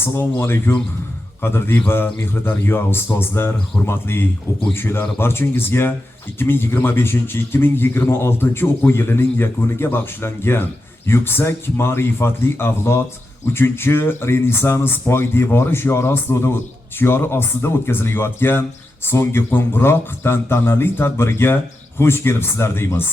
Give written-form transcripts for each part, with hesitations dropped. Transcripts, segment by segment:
Assalomu alaykum, qadrli va mehridaryo ustozlar, hurmatli o'quvchilar, barchangizga 2025-2026 o'quv yilining yakuniga bag'ishlangan yuksak ma'rifatli avlod 3-Renessans poydevori shiori ostida o'tkazilayotgan so'nggi qo'ng'iroq tantanali tadbiriga xush kelibsizlar deymiz.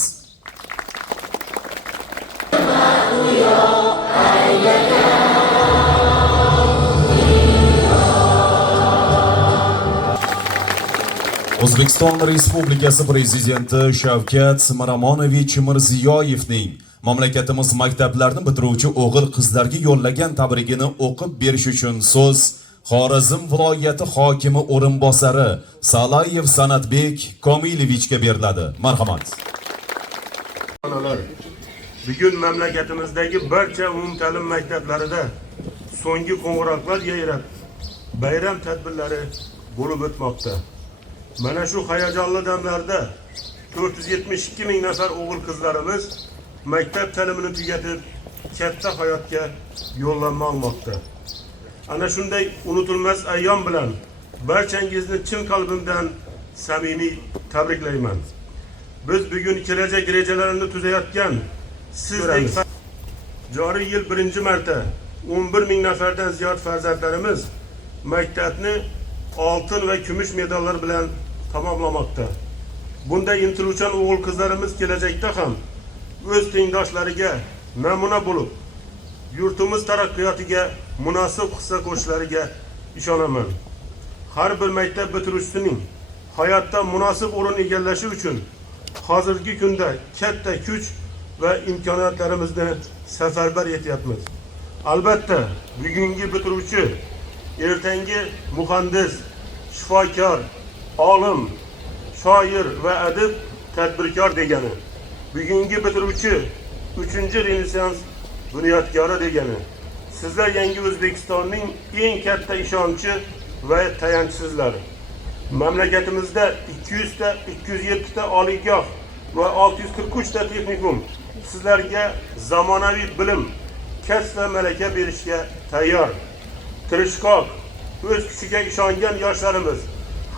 O'zbekiston Respublikasi Prezidenti Shavkat Miromonovich Mirziyoyevning mamlakatimiz maktablarini bitiruvchi o'g'il-qizlarga yo'llagan tabrigini o'qib berish uchun so'z Xorazm viloyati hokimi o'rinbosari Salayev Sanatbek Komilovichga beriladi. Marhamat. Bugun mamlakatimizdagi barcha umumta'lim maktablarida so'nggi qo'ng'iroqlar yayrab, bayram tadbirlari bo'lib o'tmoqda. Mana shu hayajonli damlarda 472 ming nafar o'g'il-qizlarimiz maktab ta'limini tugatib, katta hayotga yo'llanma olmoqda. Ana shunday unutilmas ayyom bilan barchangizni chin qalbimdan samimiy tabriklayman. Biz bugun kelajak rejalarini tuzayotgan sizdek joriy yil birinchi marta 11 ming nafardan ziyod farzandlarimiz maktabni oltin va kumush medallar bilan tamomlamoqda. Bunday intiluvchan o'g'il-qizlarimiz kelajakda ham o'z tengdoshlariga namuna bo'lib, yurtimiz taraqqiyotiga munosib hissa qo'shishlariga ishonaman. Har bir maktab bitiruvchisining hayotda munosib o'rin egallashi uchun hozirgi kunda katta kuch va imkoniyatlarimizni safarbar etyapmiz. Albatta, bugungi bitiruvchi ertangi muhandis, shifokor, olim, shoir va adib, tadbirkor degani. Bugungi bitiruvchi 3-Renessans bunyodkori degani. Sizlar yangi O'zbekistonning eng katta ishonchi va tayanchisizlar. Mamlakatimizda 207 ta oliygoh va 643 ta texnikum sizlarga zamonaviy bilim, kasb va malaka berishga tayyor. Tirishqoq, o'z kuchiga ishongan yoshlarimiz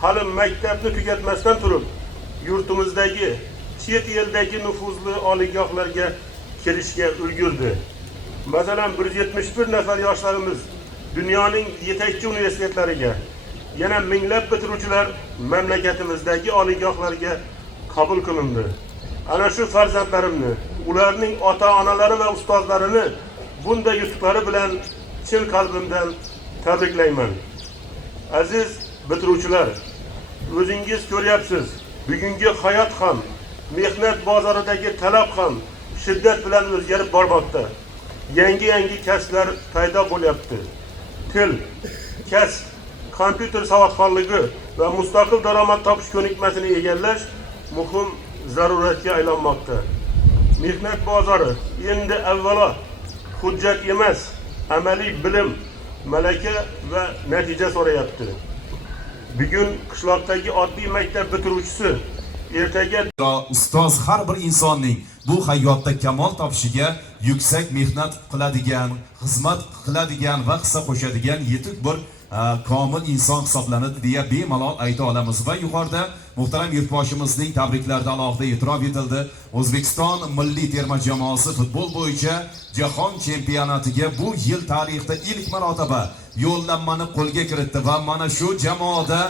hali maktabni tugatmasdan turib, yurtimizdagi, chet eldagi nufuzli oliygohlarga kirishga ulgurdi. Masalan, 171 nafar yoshlarimiz dunyoning yetakchi universitetlariga, yana minglab bitiruvchilar mamlakatimizdagi oliygohlarga qabul qilindi. Ana shu farzandlarimni, ularning ota-onalari va ustozlarini bunday yutuqlari bilan chin qalbimdan tabriklayman. Aziz bitiruvchilar, o'zingiz ko'ryapsiz, bugungi hayot ham, mehnat bozoridagi talab ham shiddat bilan o'zgarib bormoqda. Yangi kasblar paydo bo'lyapti. Til, kasb, kompyuter savodxonligi va mustaqil daromad topish ko'nikmasini egallash muhim zaruratga aylanmoqda. Mehnat bozori endi avvalo hujjat emas, amaliy bilim, malaka va natija so'rayapti. Bugun qishloqdagi oddiy maktab bitiruvchisi ertaga ustoz har bir insonning bu hayotda kamol topishiga yuksak mehnat qiladigan, xizmat qiladigan va hissa qo'shadigan yetuk bir komil inson hisoblanadi deya bemalol ayta olamiz. Va yuqorida muhtaram yurtboshimizning tabriklarida alohida e'tirof etildi. O'zbekiston milliy terma jamoasi futbol bo'yicha jahon chempionatiga bu yil tarixda ilk marotaba yo'llanmani qo'lga kiritdi va mana shu jamoada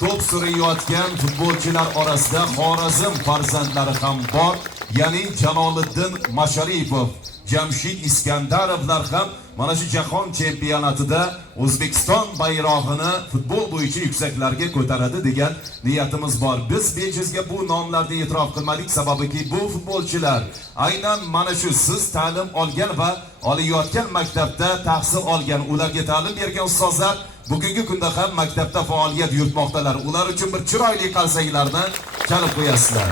to'p surayotgan futbolchilar orasida Xorazm farzandlari ham bor, ya'ni Jaloliddin Masharipov, Jamshid Iskandarovlar ham mana shu jahon chempionatida O'zbekiston bayrog'ini futbol bo'yicha yuksaklarga ko'taradi degan niyatimiz bor. Biz bejizga bu nomlarni e'tirof qilmadik, sababiki bu futbolchilar aynan mana shu siz ta'lim olgan va olayotgan maktabda tahsil olgan, ularga ta'lim bergan ustozlar bugungi kunda ham maktabda faoliyat yuritmoqdalar. Ular uchun bir chiroyli qalsanglarni chalib qo'yasizlar.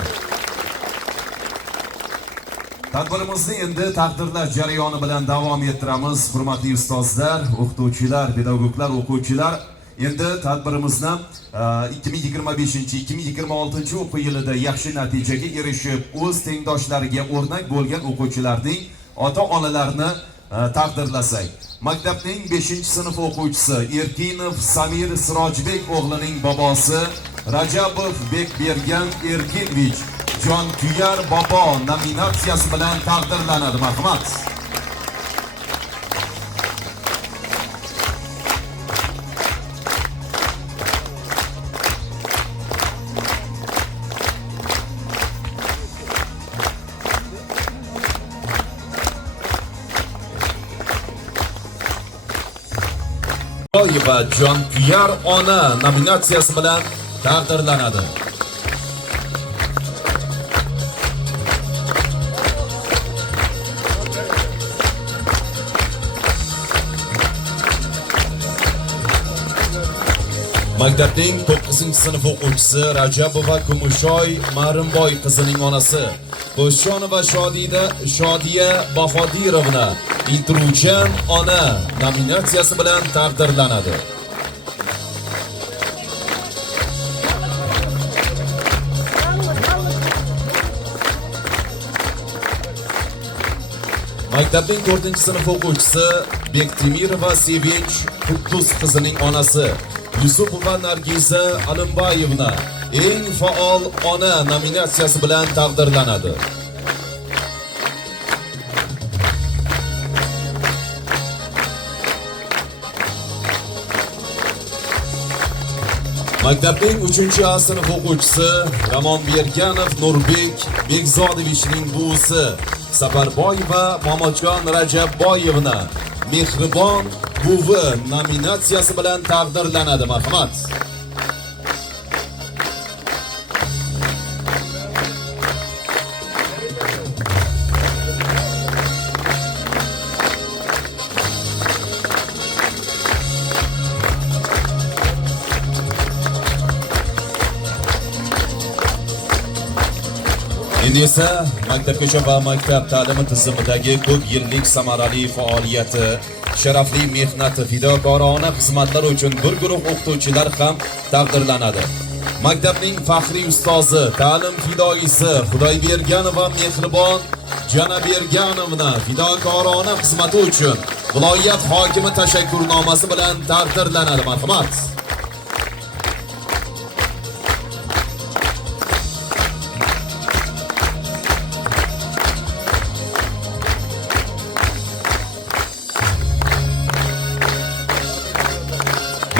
Tadbirimizni endi taqdirlash jarayoni bilan davom ettiramiz. Hurmatli ustozlar, o'qituvchilar, pedagoglar, o'quvchilar, endi tadbirimizni 2025-2026 o'quv yilida yaxshi natijaga erishib, o'z tengdoshlariga o'rnak bo'lgan o'quvchilarning ota-onalarini taqdirlasak. Maktabning 5-sinf o'quvchisi Erkinov Samir Sirojbek o'g'lining bobosi Rajabov Bekbergan Erkinovich Jonkuyar bobo nominatsiyasi bilan taqdirlanadi. Marhamat. Va Jonkuyar ona nominatsiyasi bilan taqdirlanadi. Maktabning 9-sinf o'quvchisi Rajabova Kumushoy Marimboy qizining onasi Qo'shonova Shodiya Bahodirovna Intirujan ona nominatsiyasi bilan taqdirlanadi. Maktabning 4-sinf o'quvchisi Bektemirova Sevinch Quddus qizining onasi Yusupova Nargiza Alimbayevna eng faol ona nominatsiyasi bilan taqdirlanadi. Maktabning 3-A sinf o'quvchisi Ramonberganov Nurbek Bekzodovichning buvisi Safarboyeva Momojon Rajabboyevna Mehribon buvi nominatsiyasi bilan taqdirlanadi. Marhamat. Endi esa maktabgacha va maktab ta'limi tizimidagi ko'p yillik samarali faoliyati, sharafli mehnati, fidokorona xizmatlari uchun bir guruh o'qituvchilar ham taqdirlanadi. Maktabning faxriy ustozi, ta'lim fidoyisi Xudoyberganova Mehribon Janaberganovna fidokorona xizmati uchun viloyat hokimi tashakkurnomasi bilan taqdirlanadi. Marhamat.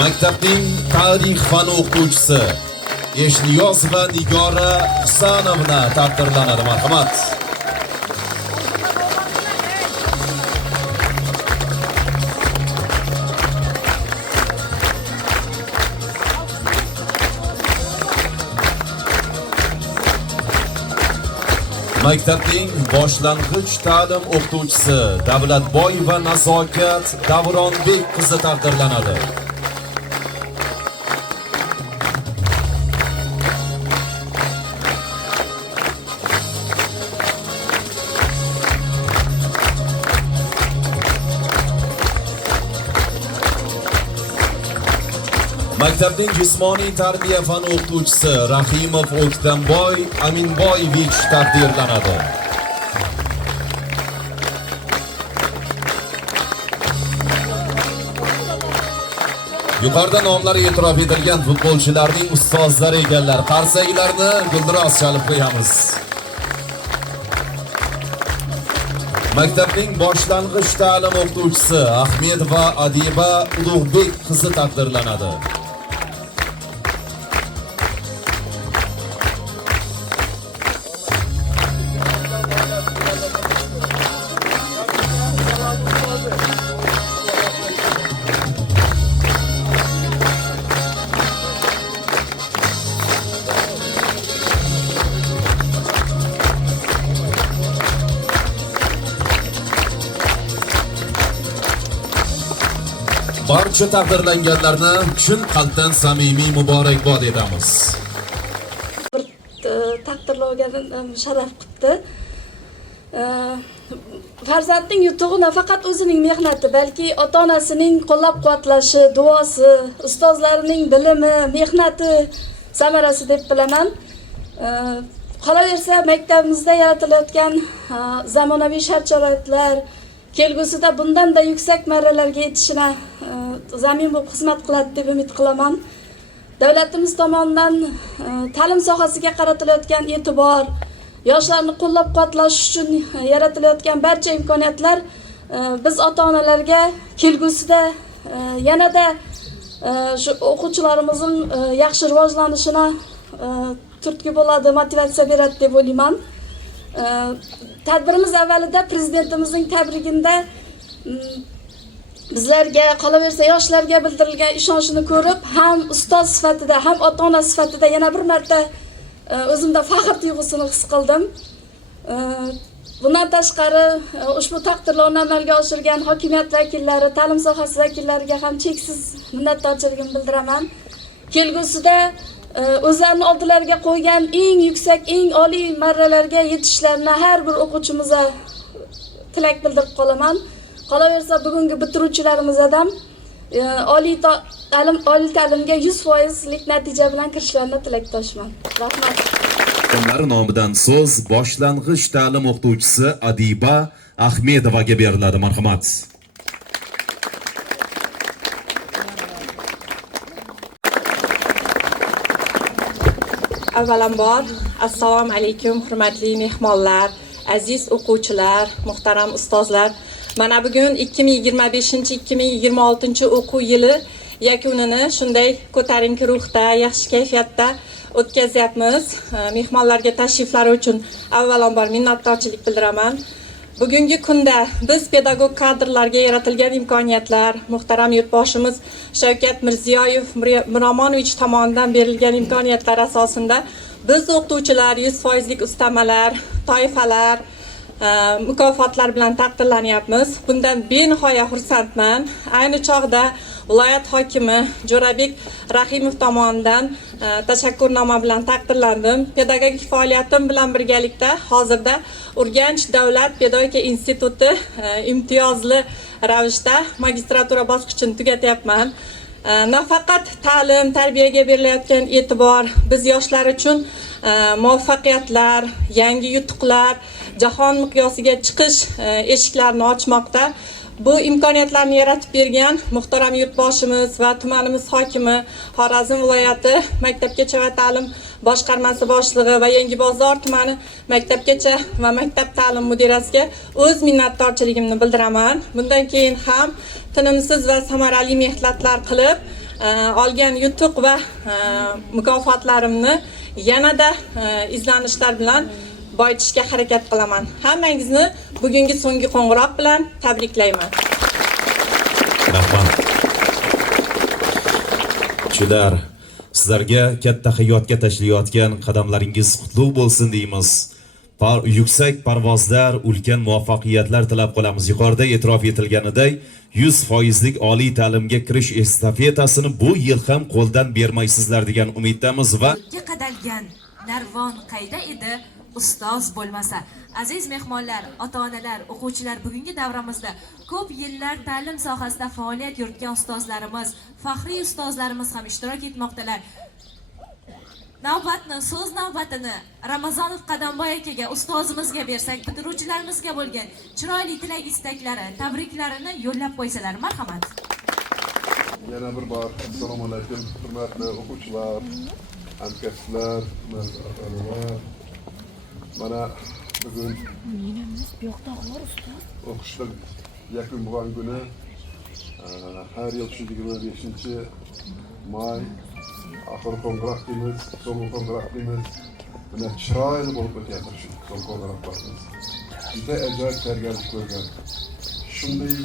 Maktabning tarix fan o'qituvchisi Eshniyozova Nigora Husanovna taqdirlanadi. Marhamat. Maktabning boshlang'ich ta'lim o'qituvchisi Davlatboyeva Nazokat Davronbek qizi taqdirlanadi. Maktabning jismoniy tarbiya fan o'qituvchisi Rahimov O'ktamboy Aminboyevich taqdirlanadi. Yuqorida nomlari e'tirof etilgan futbolchilarning ustozlari ekanlar. Qarsaklarni guldiroz chalib qo'yamiz. Maktabning boshlang'ich ta'lim o'qituvchisi Ahmedova Adiba Ulug'bek qizi taqdirlanadi. Barcha taqdirlanganlarni chin qalbdan samimiy muborakbod etamiz. Taqdirlovga sharaf qildi. Farzandning yutug'i nafaqat o'zining mehnati, balki ota-onasining qo'llab-quvvatlashi, duosi, ustozlarining bilimi, mehnati samarasi deb bilaman. Qolaversa, maktabimizda yaratilayotgan zamonaviy shart-sharoitlar, kelgusida bundan da yuksak marralarga yetishini zamin bo'lib xizmat qiladi deb umid qilaman. Davlatimiz tomonidan ta'lim sohasiga qaratilayotgan e'tibor, yoshlarni qo'llab-quvvatlash uchun yaratilayotgan barcha imkoniyatlar biz ota-onalarga kelgusida yanada shu o'quvchilarimizning yaxshi rivojlanishini turtki bo'ladi, motivatsiya beradi deb o'ylayman. Tadbirimiz avvalida prezidentimizning tabrigida bizlarga, qolaversa yoshlarga bildirilgan ishonchni ko'rib, ham ustoz sifatida, ham ota-ona sifatida yana bir marta o'zimda faxr tuyg'usini his qildim. Bundan tashqari ushbu taqdirlovni amalga oshirgan hokimiyat vakillari, ta'lim sohasi vakillariga ham cheksiz minnatdorchiligimni bildiraman. Kelgusida o'zlarini oldilariga qo'ygan eng yuksak, eng oliy marralarga yetishlarini har bir o'quvchimizga tilak bildirib qolaman. Qolaversa bugungi bitiruvchilarimiz ham oliy ta'limga 100%lik natija bilan kirishlarini tilakdoshman. Rahmat. Ular nomidan so'z boshlang'ich ta'lim o'qituvchisi Adiba Ahmedovaga beriladi. Marhamat. Avvalambor, assalomu alaykum hurmatli mehmonlar, aziz o'quvchilar, muhtaram ustozlar. Mana bugun 2025-2026 o'quv yili yakunini shunday ko'tarinki ruhda, yaxshi kayfiyatda o'tkazyapmiz. Mehmonlarga tashriflari uchun avvalambor minnatdorchilik bildiraman. Bugungi kunda biz pedagog kadrlarga yaratilgan imkoniyatlar, muhtaram yurtboshimiz Shavkat Mirziyoyev Miromonovich tomonidan berilgan imkoniyatlar asosida biz o'qituvchilar 100% ustamalar, toifalar, mukofotlar bilan taqdirlanyapmiz. Bundan benihoya xursandman. Ayni chog'da viloyat hokimi Jo'rabek Rahimov tomonidan tashakkurnoma bilan taqdirlandim. Pedagogik faoliyatim bilan birgalikda hozirda Urganch davlat pedagogika instituti imtiyozli ravishda magistratura bosqichini tugatyapman. Nafaqat ta'lim, tarbiyaga berilayotgan e'tibor biz yoshlar uchun muvaffaqiyatlar, yangi yutuqlar, jahon miqyosiga chiqish eshiklarini ochmoqda. Bu imkoniyatlarni yaratib bergan muhtaram yurtboshimiz va tumanimiz hokimi, Xorazm viloyati Maktabgacha va ta'lim boshqarmasi boshlig'i va Yangibozor tumani Maktabgacha va maktab ta'lim mudirasiga o'z minnatdorchiligimni bildiraman. Bundan keyin ham tinimsiz va samarali mehnatlar qilib, olgan yutuq va mukofotlarimni yanada izlanishlar bilan boyitishga harakat qilaman. Hammangizni bugungi so'nggi qo'ng'iroq bilan tabriklayman. Rahmat. Shular, sizlarga katta hayotga tashlayotgan qadamlaringiz qutlug' bo'lsin deymiz. Yuksak parvozlar, ulkan muvaffaqiyatlar tilab qolamiz. Yuqorida e'tirof etilganidek 100%lik oliy ta'limga kirish estafetasini bu yil ham qo'ldan bermaysizlar degan umiddamiz va qadalgan narvon qayda edi ustoz bo'lmasa. Aziz mehmonlar, ota-onalar, o'quvchilar, bugungi davramizda ko'p yillar ta'lim sohasida faoliyat yuritgan ustozlarimiz, faxriy ustozlarimiz ham ishtirok etmoqdalar. So'z navbatini Ramazonov Qadamboy akaga, ustozimizga bersak, bitiruvchilarimizga bo'lgan chiroyli tilak istaklari, tabriklarini yo'llab qo'ysalar, marhamat. Yana bir bor assalomu alaykum hurmatli o'quvchilar, hamkasblar, ota-onalar. Mana bugun o'qishlar yakun bo'lgan kuni har yil 25-may oxir qo'ng'iroq deymiz, so'nggi qo'ng'iroq deymiz. Buni chiroyli bo'lib o'tyapti shu so'nggi qo'ng'iroqlarimiz. Juda ajoyib tayyorgarlik ko'rgan. Shunday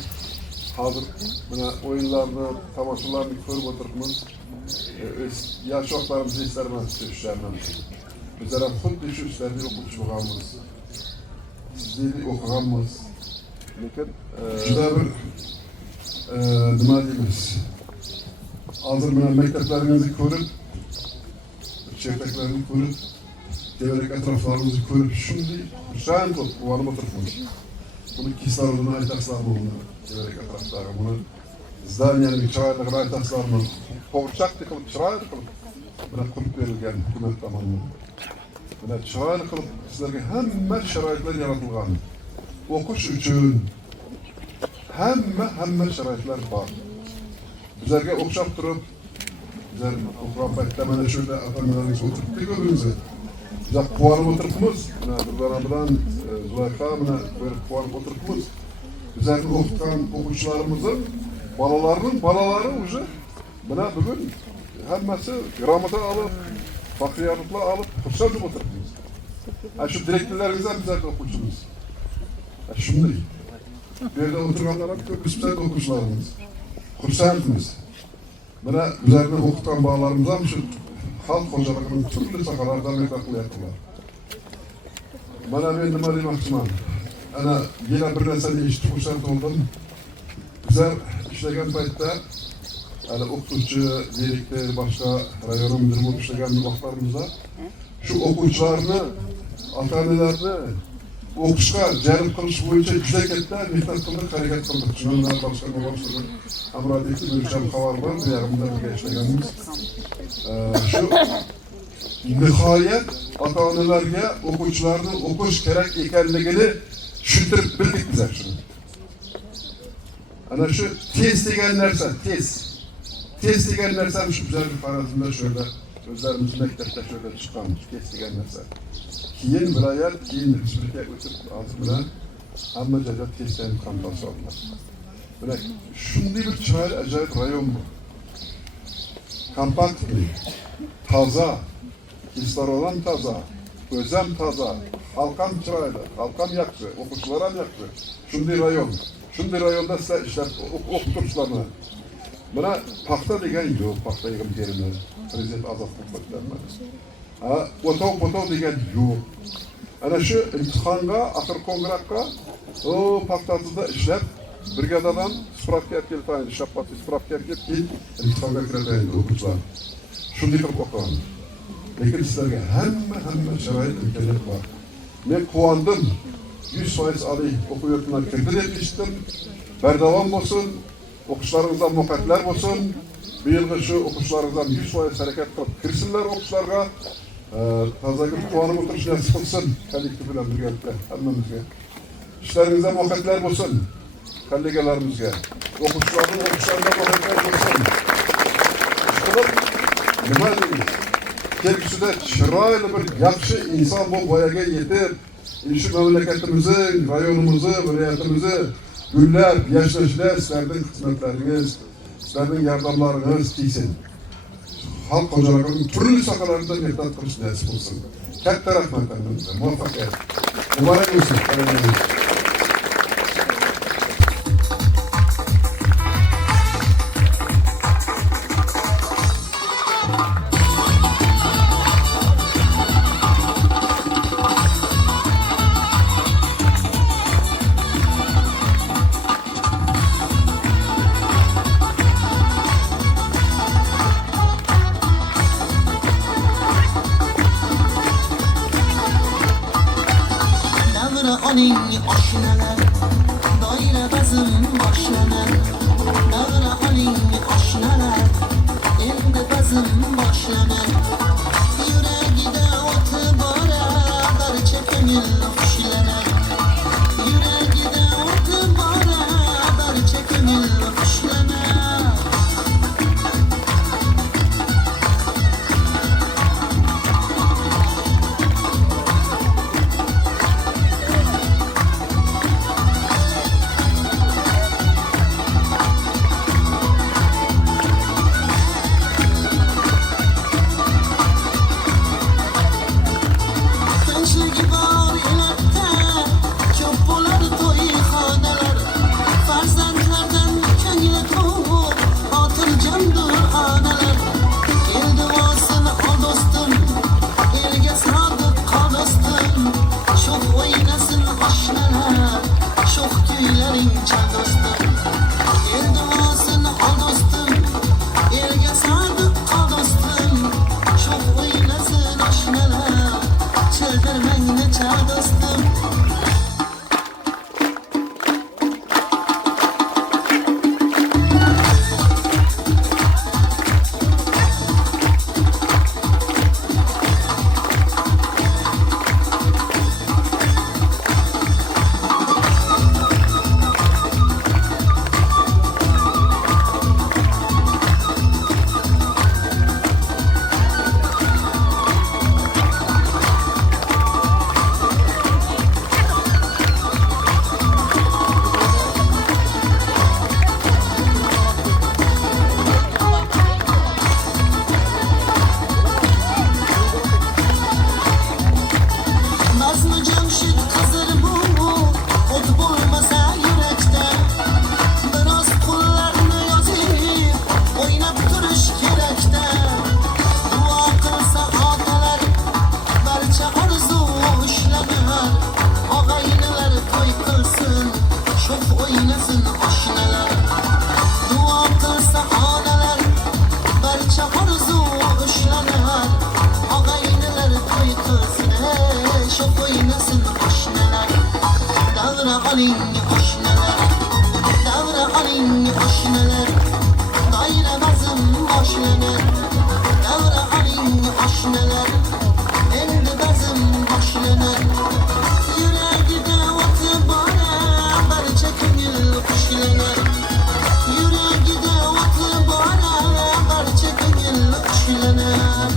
hozir buni o'yinlarni, tomoshalarni ko'rib o'tiribmiz. Yosh vaqtlarimiz eslarimizga tushishlarimiz. Bizlar ham xuddi shu ishlarni o'quvchi bo'lganmiz. Sizlarni o'qiganmiz. Lekin juda bir nima deymiz? Hozir bilan maktablaringizni ko'rib, chertaklarni ko'rib, tevarak atroflarimizni ko'rib, shunday xursand bo'lib quvonib o'tiribmiz. Buni kislorodini aytasizlarmi buni? Tevarak atroflari buni zdaniyani chiroyli aytasizlarmi? Qo'rqoqdek qilib, chiroyli qilib buni qurib berilgan hukumat tomonidan. Buni chiroyli qilib sizlarga hamma sharoitlar yaratilgan. O'qish uchun, hamma sharoitlar bor. Bizlarga o'xshab turib, bizlar ko'proq paytda mana shunda ota-onalaringiz o'tiribdi ko'rimizni. Bizlar quvonib o'tiribmiz. Mana Durdona bilan Zulayxa mana quvonib o'tiribmiz. Bizlarni o'qitgan o'quvchilarimizni bolalari уже mana bugun hammasi gramota olib, faxriyorliklar olib, xursand bo'lib o'tiribmiz. Shu direktorlarimiz ham bizlarga o'quvchimiz. Shunday. Bu yerda o'tirganlar ham ko'p bizlar o'quvchilarimiz. Xursandmiz. Mana bizlarni o'qitgan bolalarimiz ham shu xalq xo'jaligining turli sohalarida mehnat qilyaptilar. Mana men nima demoqchiman? Ana yana bir narsani eshitib xursand bo'ldim. Bizlar ishlagan paytda hali o'qituvchi, direktor, boshqa rayon mudiri bo'lib ishlagan vaqtlarimizda shu o'quvchilarni, ota-onalarni o'qishga jalb qilish bo'yicha juda katta mehnat qildik, harakat qildik. Shundan boshqa bo'lsa Amradagi bo'yicha xabar bor, bu yerda birga ishlaganmiz. Shu nihoyat ota-onalarga o'quvchilarni o'qish kerak ekanligini tushuntirib bildik bizlar shuni. Ana shu test degan narsa, test degan narsa shu bizlarning farazimizda shuda o'zlarimiz maktabda shuda chiqqan test degan narsa. Keyin viloyat, keyin respublika o'tib hozir bilan hamma joyda testdan imtihon topshiradilar. Biroq shunday bir chiroyli ajoyib rayon bu. Kompaktli, toza, kislorodam toza, o'zam toza, xalqam chiroyli, xalqam yaxshi, o'quvchilar ham yaxshi. Shunday rayon. Shunday rayonda sizlar ishlab o'qituvchilarni. Mana paxta degan yo'q, paxta yig'im terini prezident ozod qilib qo'ydilar. O'tov degan yo'q. Ana shu imtihonga, axir kongressga paxtasida ishlab brigadadan spravka keltiradi, shafqatli spravka kelib imtihonga kiritadi o'quvchilar. Shunday qilib o'qigan. Lekin sizlarga hamma sharoit imkoniyat bor. Men quvondim. 100% oliy o'quv yurtidan kirdi deb eshitdim. Bardavom bo'lsin, o'qishlaringizda muvaffaqiyatlar bo'lsin. Bu yilgi shu o'quvchilaringizdan 100% harakat qilib kirsinlar o'qishlarga. Tozagir quvonib o'tirish nasib qilsin kollektiv bilan birgalikda hammamizga. Ishlaringizda muvaffaqiyatlar bo'lsin kollegalarimizga. O'quvchilarning o'qishlarida muvaffaqiyat bo'lsin. Nima deymiz? Kelgusida chiroyli bir yaxshi inson bo'lib voyaga yetib shu mamlakatimizning, rayonimizni, viloyatimizni gullab yashnashda sizlarning xizmatlaringiz, sizlarning yordamlaringiz tegsin. Xalq xo'jaligining turli sohalarida mehnat qilish nasib bo'lsin. Katta rahmat hammamizga. Muvaffaqiyat. Muborak bo'lsin. Oning oshnalar, doira bazm boshlanar. Davra oling oshnalar, endi bazm boshlanar. Yuragida o'ti bora, barcha ko'ngil xushlanar. Yuragida o'ti bora, barcha ko'ngil xushlanar. oling oshnalar, davra oling oshnalar, doira bazm boshlanar, davra oling oshnalar, endi bazm boshlanar. Yuragida o'ti bora, barcha ko'ngil qushlanar. Yuragida o'ti bora, barcha ko'ngil qushlanar.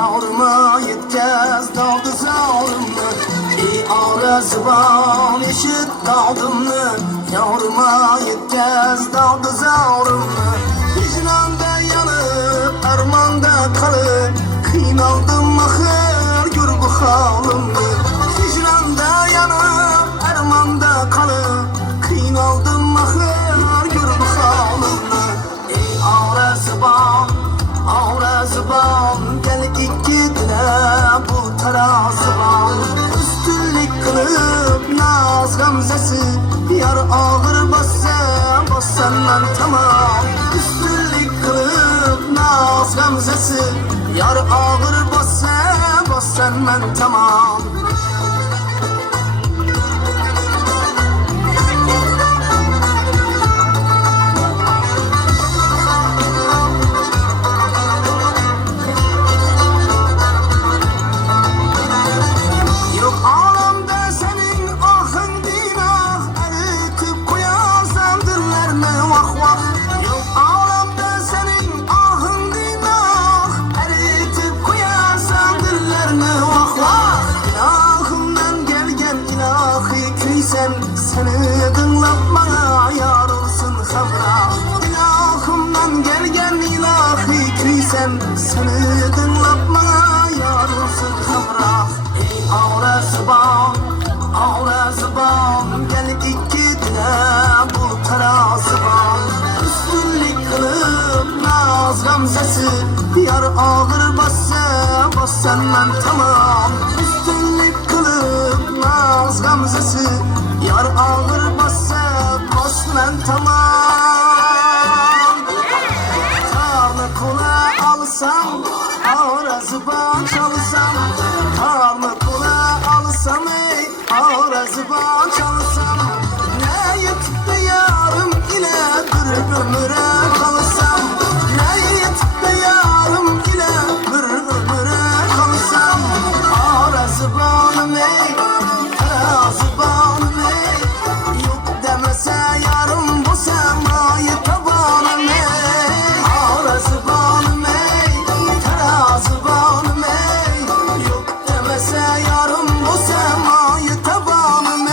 Yorma yetkaz dog'di zolimni, zubon eshit dog'dimni, yorma yetkaz dog'di zolimni. Hijronda yonib, armonda qolib, qiynaldim axir gurbu holimni. Hijronda yonib, armonda qolib, qiynaldim axir gurbu holimni. Ora zubon, gel ikki dila bu tarazibon. Üstünlük qilib naz g'amzasi, yar og'ir bossan man tamom. Üstünlük qilib naz g'amzasi, yar og'ir bossan man tamom. Seni dinlab bana yar olsun hamroh. İlohimdan gelgen ilahi kuysen, seni dinlab bana yar olsun hamroh. Ey ora zubon, gel ikki dila bu tarazibon. Üstünlük qilib naz g'amzasi, yar og'ir bossan man tamom. Üstünlük qilib naz g'amzasi, yar ağır basman tamam. Tarlı kola alsam, ağra zıban çalsam. Tarlı kola alsam, ağra zıban çalsam. Ne yetip de yarım ile bir ömüre kalsam. Ne yetip de yarım ile bir ömüre kalsam. Ağra zıbanım ey, tarazıbanım ey. Demese yarım bu semayı tabanım ey. Ağrazıbanım ey, terazıbanım ey. Yok demese yarım bu semayı tabanım ey.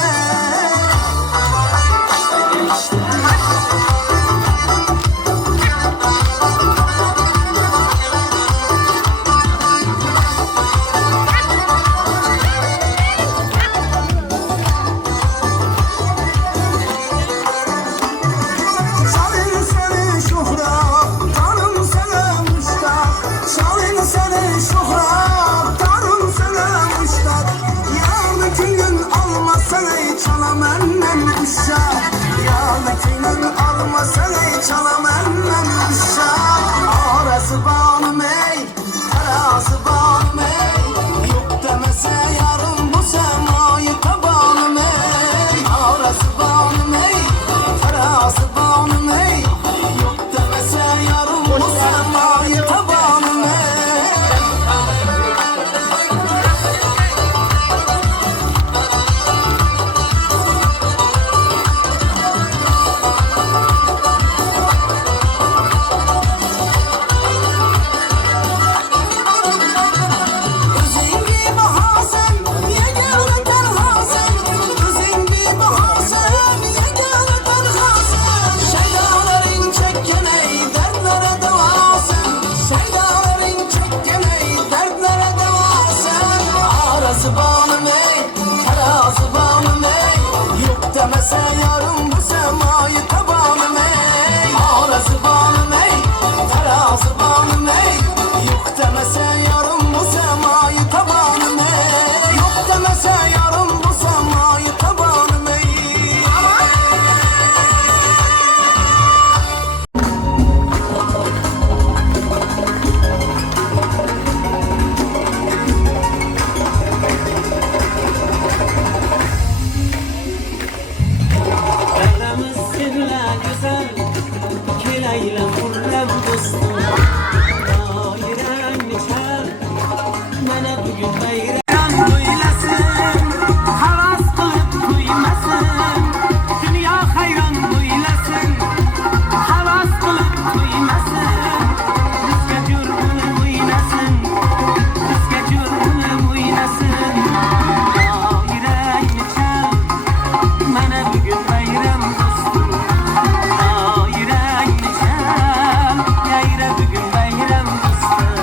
Ağrazıbanım ey, terazıbanım ey. Yok demese yarım bu semayı tabanım ey. Ağrazıbanım ey, terazıbanım ey. Yok demese yarım bu semayı tabanım ey. do'stim doirang nechar mana bugun bayram bo'ylasin havas qilib to'ymasin dunyo hayron bo'ylasin havas qilib to'ymasin bizga jo'r bo'lib o'ynasin bizga jo'r bo'lib o'ynasin doirang nechar mana bugun bayram do'stim doirang nechar yayra bugun bayram do'stim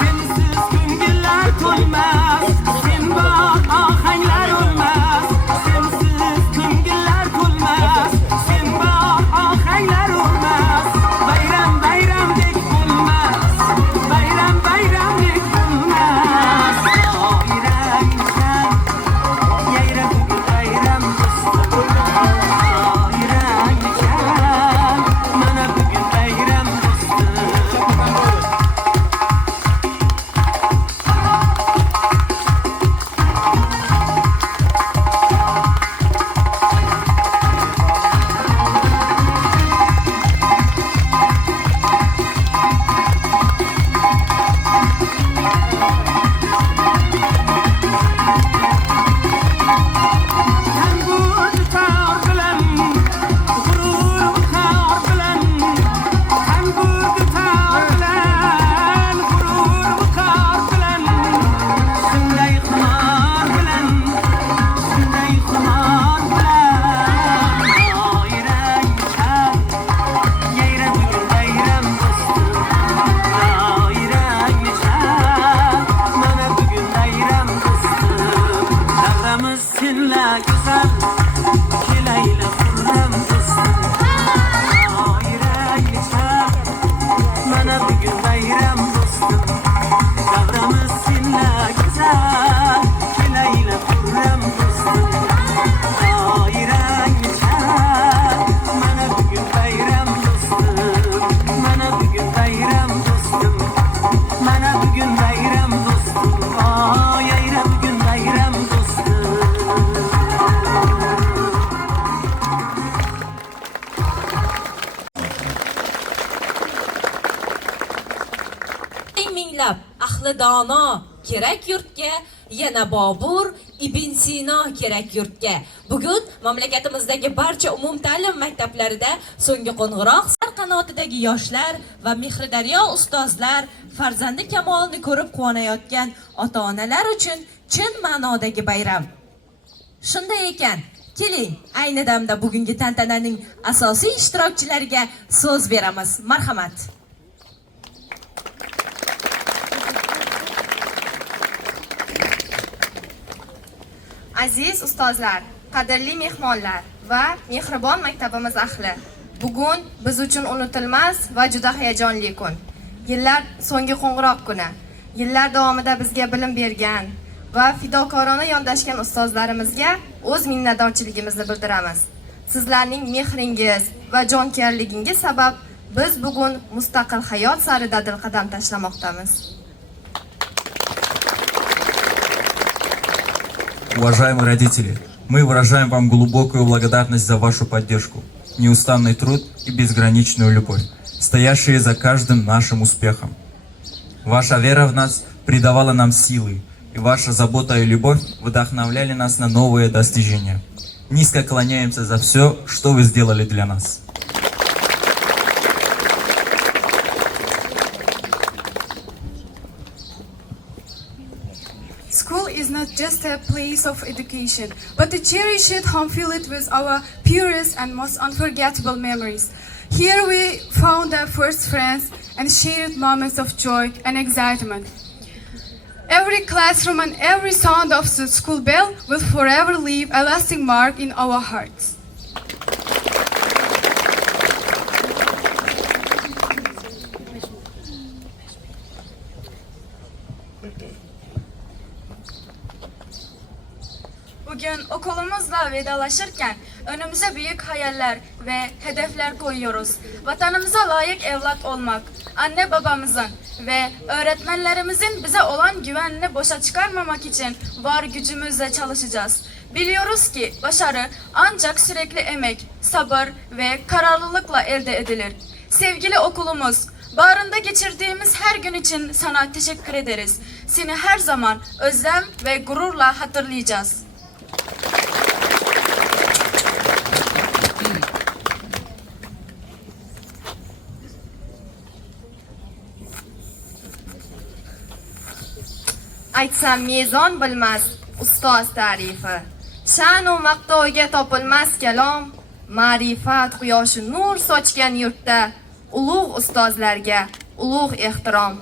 Sensiz ko'ngillar to'lmas, sen bor ohanglar o'lmas. Sensiz ko'ngillar to'lmas, sen bor ohanglar o'lmas. Bayram bayramdek bo'lmas, bayram bayramdek bo'lmas. Doirang nechar, yayra bugun bayram do'stim. Doirang nechar, mana bugun bayram do'stim. Hem bu dutor bilan, g'urur xor bilan, hem bu dutor bilan, g'urur xor bilan, shunday xumor bilan, shunday xumor bilan, doirang nechar, yayra bugun bayram do'stim, doirang nechar, mana bugun bayram do'stim. Davramiz senla go'zal, kelayli xurram do'stim. Doirang nechar, mana bugun bayram do'stim. Davramiz senla go'zal, kelayli xurram do'stim. Doirang nechar, mana bugun bayram do'stim. Mana bugun bayram do'stim. Mana bugun bayram do'stim. Yayra bugun bayram do'stim. Eng minglab ahli dono kerak yurtga, yana Bobur Ibn Sino kerak yurtga. Bugun mamlakatimizdagi barcha umumta'lim maktablarida so'nggi qo'ng'iroq sar qanotidagi yoshlar va Mehridaryo ustozlar farzandi kamolini ko'rib quvonayotgan ota-onalar uchun chin ma'nodagi bayram. Shunday ekan, keling, ayni damda bugungi tantananing asosiy ishtirokchilariga so'z beramiz. Marhamat. Aziz ustozlar, qadrli mehmonlar va mehribon maktabimiz ahli. Bugun biz uchun unutilmas va juda hayajonli kun. Yillar so'nggi qo'ng'iroq kuni. Yillar davomida bizga bilim bergan va fidokorona yondashgan ustozlarimizga o'z minnatdorchiligimizni bildiramiz. Sizlarning mehringiz va jonkuyarligingiz sabab biz bugun mustaqil hayot sari dadil qadam tashlamoqdamiz. Уважаемые родители, мы выражаем вам глубокую благодарность за вашу поддержку, неустанный труд и безграничную любовь, стоящие за каждым нашим успехом. Ваша вера в нас придавала нам силы, и ваша забота и любовь вдохновляли нас на новые достижения. Низко клоняемся за все, что вы сделали для нас. School is not just a place of education, but a cherished home filled with our purest and most unforgettable memories. Here we found our first friends and shared moments of joy and excitement. Every classroom and every sound of the school bell will forever leave a lasting mark in our hearts. bugün okulumuzla vedalaşırken önümüze büyük hayaller ve hedefler koyuyoruz. Vatanımıza layık evlat olmak, anne babamızın ve öğretmenlerimizin bize olan güvenini boşa çıkarmamak için var gücümüzle çalışacağız. Biliyoruz ki başarı ancak sürekli emek, sabır ve kararlılıkla elde edilir. Sevgili okulumuz, bağrında geçirdiğimiz her gün için sana teşekkür ederiz. Seni her zaman özlem ve gururla hatırlayacağız. Aytsam mezon bilmas ustoz tarifi. Sha'nu maqtovga topilmas kalom, ma'rifat quyoshi nur sochgan yurtda ulug' ustozlarga ulug' ehtirom.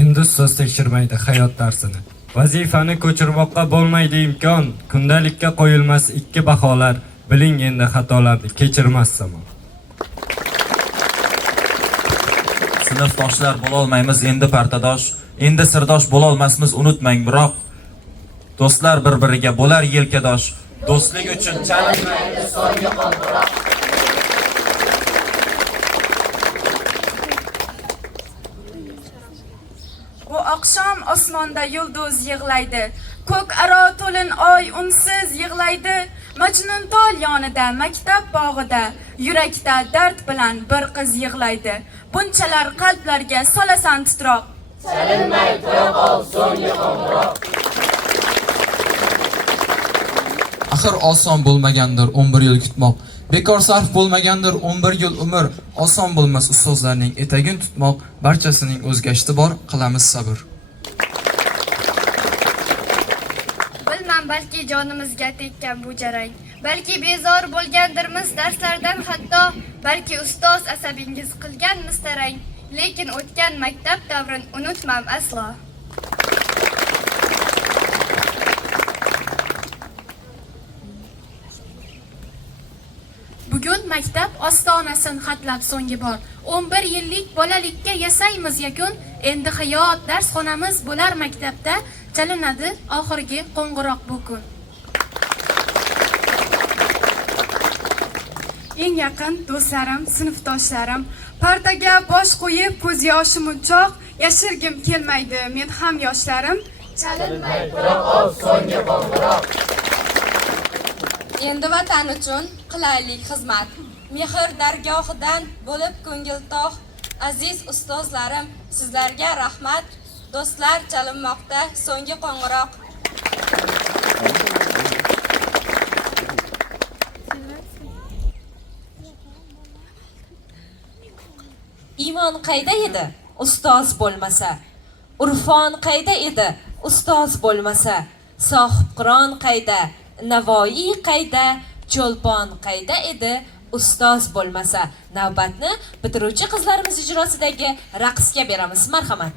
Endi ustoz tekshirmaydi hayot darsini. Vazifani ko'chirmoqqa bo'lmaydi imkon. Kundalikka qo'yilmas ikki baholar. Biling endi xatolarni kechirmas zamon. Sinfdoshlar bo'lolmaymiz endi partadosh, endi sirdosh bo'lolmasmiz unutmang, biroq do'stlar bir-biriga bo'lar yelkadosh. Do'stlik uchun chalinmaydi songa qo'ng'iroq. Bu oqshom osmonda yulduz yig'laydi, ko'k aro to'lin oy unsiz yig'laydi. Majnun tol yonida maktab bog'ida yurakda dard bilan bir qiz yig'laydi. Bunchalar qalblarga solasan titroq. Chalinmay qo'ya qol so'nggi qo'ng'iroq. Axir oson bo'lmagandir 11 yil kutmoq. Bekor sarf bo'lmagandir 11 yil umr. Oson bo'lmas ustozlarning etagin tutmoq. Barchasining o'zgashti bor, qilamiz sabr. Bilmam, balki jonimizga tekkan bu jarang. Balki bezor bo'lgandirmiz darslardan hatto, balki ustoz asabingiz qilgan mistarang. Lekin o'tgan maktab davrin unutmam aslo. Bugun maktab ostonasin xatlab so'nggi bor. 11 yillik bolalikka yasaymiz yakun. Endi hayot darsxonamiz bo'lar maktabda. Chalinadi oxirgi qo'ng'iroq bu kun. Eng yaqin do'stlarim, sinfdoshlarim, partaga bosh qo'yib ko'z yoshim unchoq, yashirgim kelmaydi men ham yoshlarim. Chalinmay qo'ya qol so'nggi qo'ng'iroq. Endi vatan uchun qilaylik xizmat. Mehr dargohidan bo'lib ko'ngil tog'. Aziz ustozlarim, sizlarga rahmat. Do'stlar chalinmoqda so'nggi qo'ng'iroq. Iymon qayda edi? Ustoz bo'lmasa. Urfon qayda edi? Ustoz bo'lmasa. Sohib Qur'on qayda? Navoiy qayda? Cho'lpon qayda edi? Ustoz bo'lmasa. Navbatni bitiruvchi qizlarimiz ijrosidagi raqsga beramiz. Marhamat.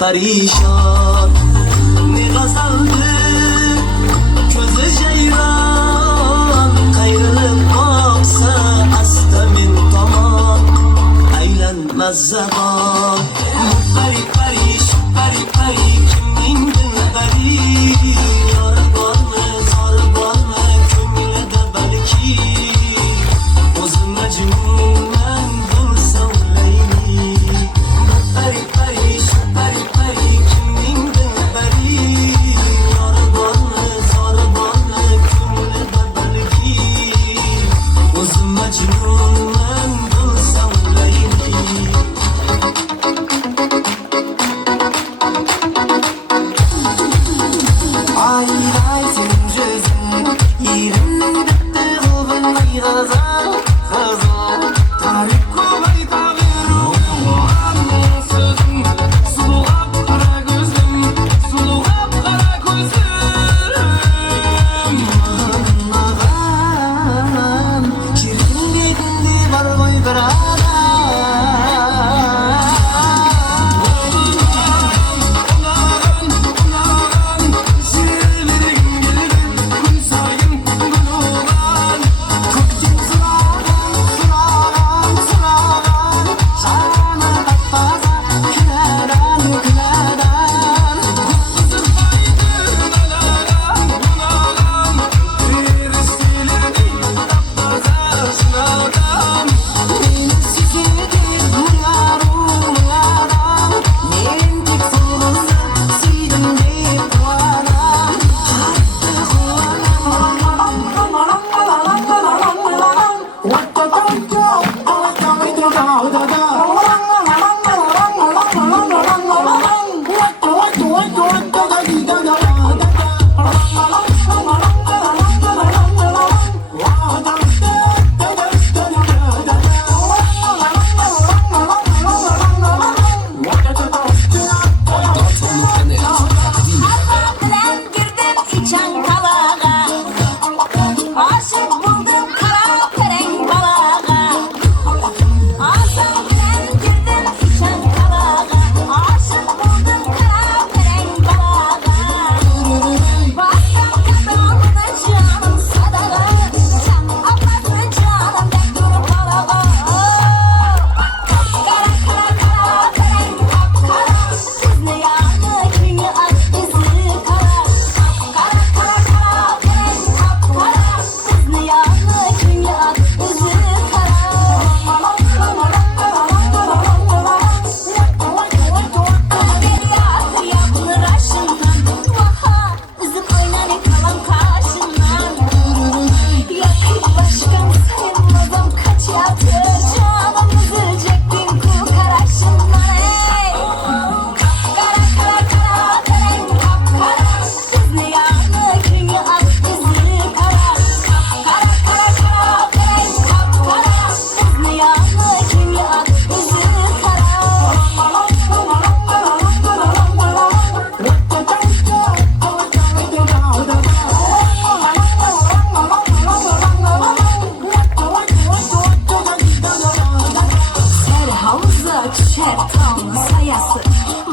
Parişan ne gazaldı gözü ceyran kayrılıp baksa mazza bor. Pari pari shu pari pari kimning dilbari, yor bormi zor bormi ko'nglida balki, o'zim majnunman bo'lsam layli. Pari pari shu pari pari kimning dilbari, yor bormi zor bormi ko'nglida balki, o'zim majnunman bo'lsam layli. Ay ay senin gözün yerimden bitti kalbimden gazal gazal. Tarih kolay tağırım sözüm, sulugap kara gözüm, sulugap kara gözüm. Ağam çirkin yedindi var boy bir adam.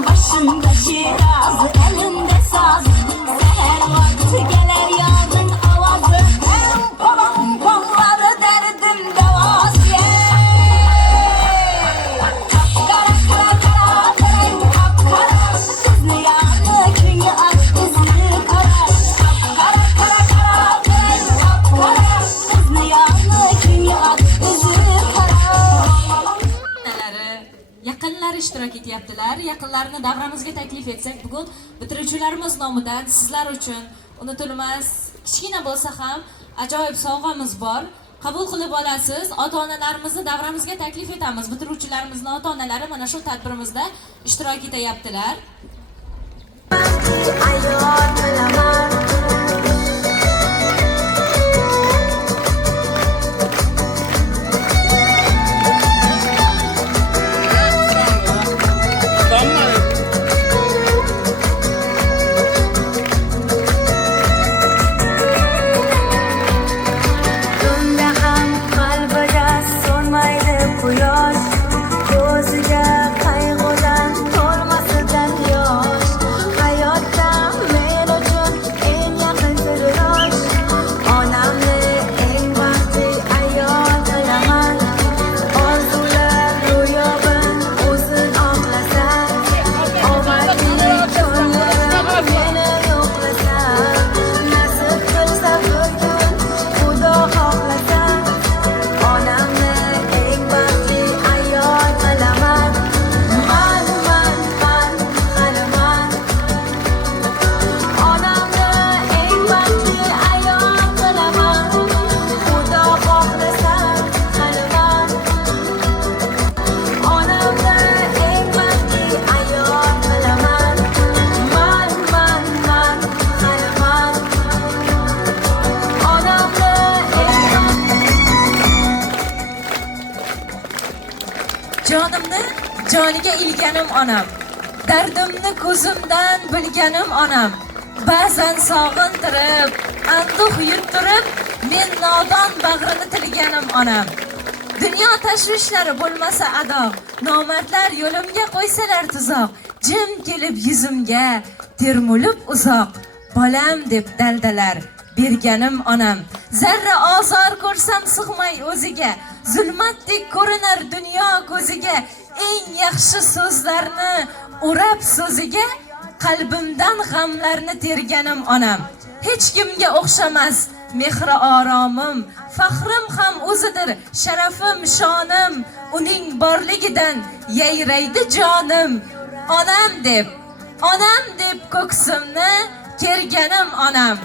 Başında şirazı, elinde saz. Seher vakti gelir yazın avazı. En kolum kolları derdim devası. Kapkara kara kara karayım kapkara. Kızlı yanı köyü at kızlı kara. Kapkara kara kara karayım kapkara. Kızlı yanı köyü at kızlı kara. Yaqinlari ishtirok etyaptilar. Yaqinlarini davramizga taklif etsak, bugun bitiruvchilarimiz nomidan sizlar uchun unutilmas, kichkina bo'lsa ham ajoyib sovg'amiz bor. Qabul qilib olasiz. Ota-onalarimizni davramizga taklif etamiz. Bitiruvchilarimizning ota-onalari mana shu tadbirimizda ishtirok etyaptilar. Tunda ham qalbida so'nmaydi quyosh, ko'ziga qayg'udan to'lmasidan yosh. Hayotda men uchun Jonimni joniga ilganim onam. Dardimni ko'zimdan bilganim onam. Ba'zan sog'intirib, anduh yuttirib, men nodon bag'rini tilganim onam. Dunyo tashvishlari bo'lmasa ado, nomardlar yo'limga qo'ysalar tuzoq, jim kelib yuzimga termulib uzoq, bolam deb daldalar berganim onam. Zarra ozor ko'rsam sig'may o'ziga, zulmatdek ko'rinar dunyo ko'ziga, eng yaxshi so'zlarni o'rab so'ziga, qalbimdan g'amlarni terganim onam. Hech kimga o'xshamas mehri oromim, faxrim ham o'zidir, sharafim, shonim, uning borligidan yayraydi jonim. Onam deb ko'ksimni kerganim onam.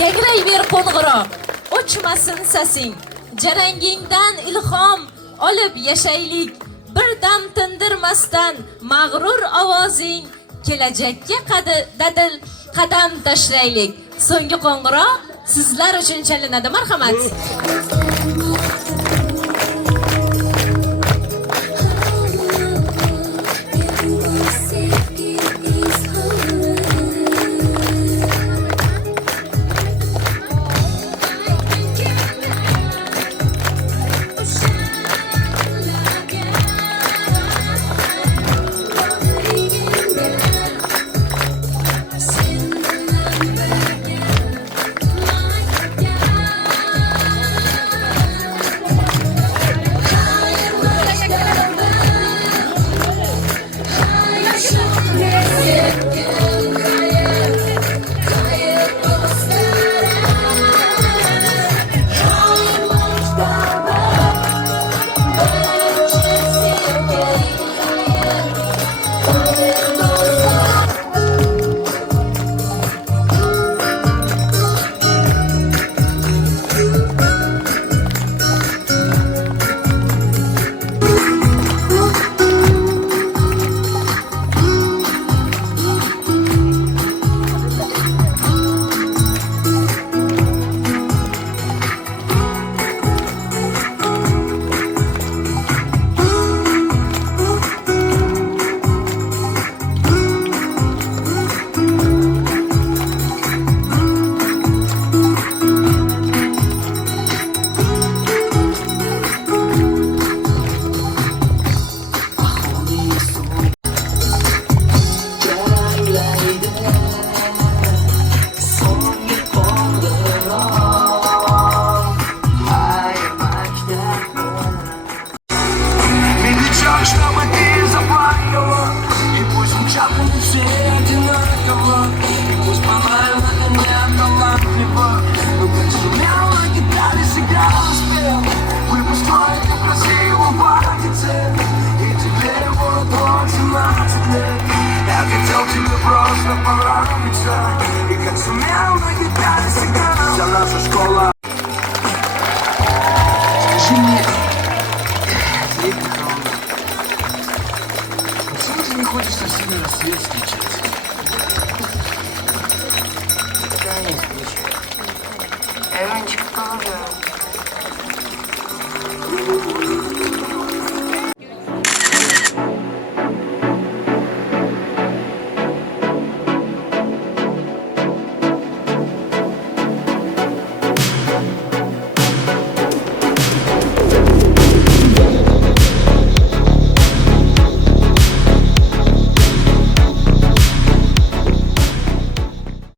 Yagrayver qo'ng'iroq, o'chmasin sasing, jarangingdan ilhom olib yashaylik, birdam tindirmasdan mag'rur ovozing, kelajakka dadil qadam tashlaylik. So'nggi qo'ng'iroq sizlar uchun chalinadi, marhamat. свет включить. Да, не включай. Иванчик, помогай.